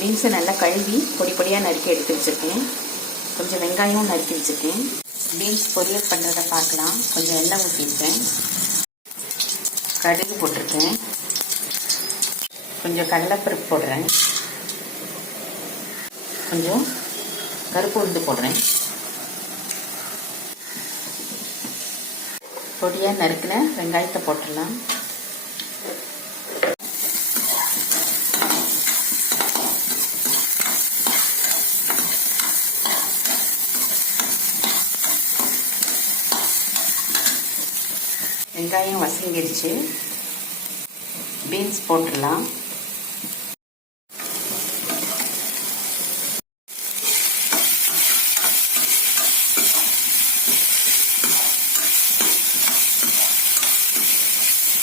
பீன்ஸை நல்லா கழுவி பொடி பொடியாக நறுக்கி எடுத்து வச்சுருக்கேன். கொஞ்சம் வெங்காயமும் நறுக்கி வச்சுருக்கேன். பீன்ஸ் பொரியல் பண்ணுறதை பார்க்கலாம். கொஞ்சம் எண்ணெய் ஊற்றிருக்கேன் கடுகு போட்டிருக்கேன். கொஞ்சம் கடலைப்பருப்பு போடுறேன். கொஞ்சம் கருப்பு உளுந்து போடுறேன். பொடியாக நறுக்கின வெங்காயத்தை போட்டுடலாம். வெங்காயம் வசங்கிருச்சு. பீன்ஸ் போட்டுடலாம்.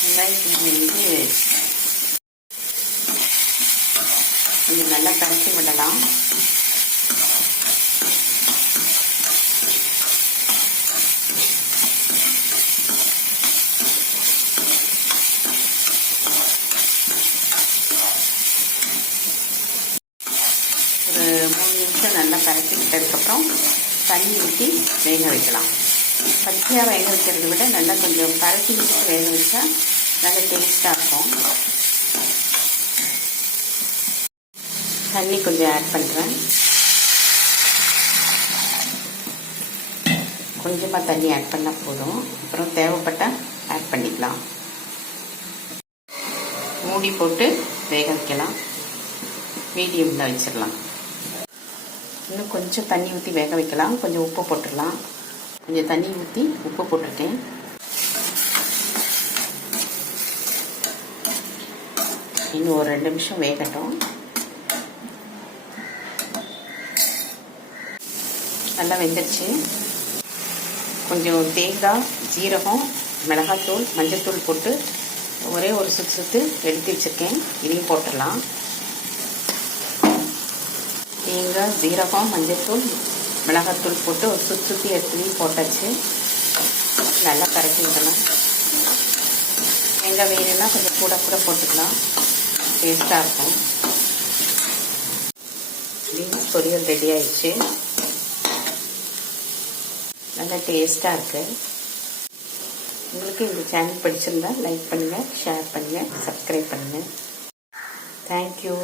வெங்காயத்தில் வந்து கொஞ்சம் நல்லா கரைச்சி விடலாம் ஒரு மூணு நிமிஷம் நல்லா கரைச்சி விட்டதுக்கப்புறம் தண்ணி ஊற்றி வேக வைக்கலாம். பச்சையாக வேக வைக்கிறத விட நல்லா கொஞ்சம் கரைச்சி விட்டு வேக வச்சா நல்லா டேஸ்ட்டாக இருக்கும். தண்ணி கொஞ்சம் ஆட் பண்ணுறேன் கொஞ்சமாக தண்ணி ஆட் பண்ணால் போதும். அப்புறம் தேவைப்பட்டால் ஆட் பண்ணிக்கலாம். மூடி போட்டு வேக வைக்கலாம். மீடியமில் வச்சிடலாம். இன்னும் கொஞ்சம் தண்ணி ஊற்றி வேக வைக்கலாம். கொஞ்சம் உப்பு போட்டுடலாம். கொஞ்சம் தண்ணி ஊற்றி உப்பு போட்டிருக்கேன். இன்னும் ஒரு ரெண்டு நிமிஷம் வேகட்டும். நல்லா வெந்துருச்சு. கொஞ்சம் தேங்காய் ஜீரகம் மிளகாத்தூள் மஞ்சத்தூள் போட்டு ஒரே ஒரு சுத்து சுத்து எடுத்து வச்சுருக்கேன். இதையும் போட்டுடலாம். தேங்காய் ஜீரகம் மஞ்சத்தூள் மிளகாத்தூள் போட்டு ஒரு சுற்றி சுற்றி எடுத்து போட்டாச்சு. நல்லா கரைச்சி விடலாம். தேங்காய் வேணும்னா கொஞ்சம் கூட கூட போட்டுக்கலாம். டேஸ்ட்டாக இருக்கும். பீன்ஸ் பொரியல் ரெடி ஆயிடுச்சு. நல்லா டேஸ்ட்டாக இருக்குது உங்களுக்கு இந்த சேனல் பிடிச்சிருந்தா லைக் பண்ணுங்கள் ஷேர் பண்ணுங்கள் சப்ஸ்கிரைப் பண்ணுங்கள் தேங்க்யூ